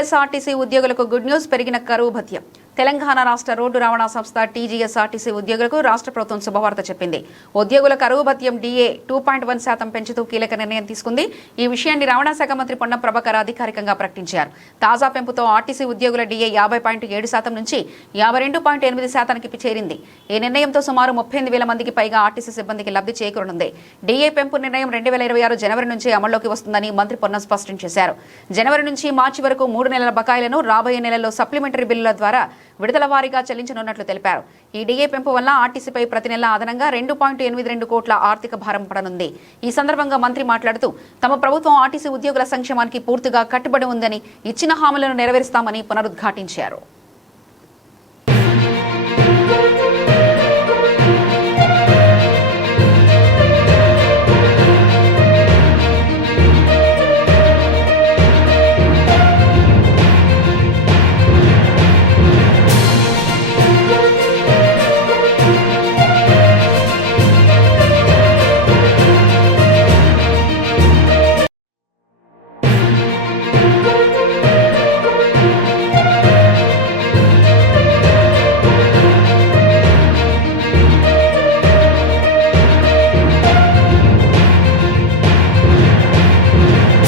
TGSRTC ఉద్యోగులకు good news. పెరిగిన కరువు భత్యం. తెలంగాణ రాష్ట్ర రోడ్డు రవాణా సంస్థ టీజీఎస్ఆర్టీసీ ఉద్యోగులకు రాష్ట్ర ప్రభుత్వం శుభవార్త చెప్పింది. ఉద్యోగుల కరువు భత్యం DA 2.1% పెంచుతూ కీలక నిర్ణయం తీసుకుంది. ఈ విషయాన్ని రవాణా శాఖ మంత్రి పొన్నం ప్రభాకర్ అధికారికంగా ప్రకటించారు. తాజా పెంపుతో ఆర్టీసీ ఉద్యోగుల DA 50.7% నుంచి 52.8%కి చేరింది. ఈ నిర్ణయంతో సుమారు 38,000 మందికి పైగా ఆర్టీసీ సిబ్బందికి లబ్ధి చేకూరనుంది. DA పెంపు నిర్ణయం 2026 జనవరి నుంచి అమల్లోకి వస్తుందని మంత్రి పొన్నం స్పష్టం చేశారు. జనవరి నుంచి మార్చి వరకు 3 నెలల బకాయిలను రాబోయే నెలల్లో సప్లిమెంటరీ బిల్లుల ద్వారా విడుదల వారీగా చెల్లించనున్నట్లు తెలిపారు. ఈ DA పెంపు వల్ల ఆర్టీసీపై ప్రతి నెల అదనంగా 2.82 కోట్ల ఆర్థిక భారం పడనుంది. ఈ సందర్భంగా మంత్రి మాట్లాడుతూ తమ ప్రభుత్వం ఆర్టీసీ ఉద్యోగుల సంక్షేమానికి పూర్తిగా కట్టుబడి ఉందని, ఇచ్చిన హామీలను నెరవేరుస్తామని పునరుద్ఘాటించారు.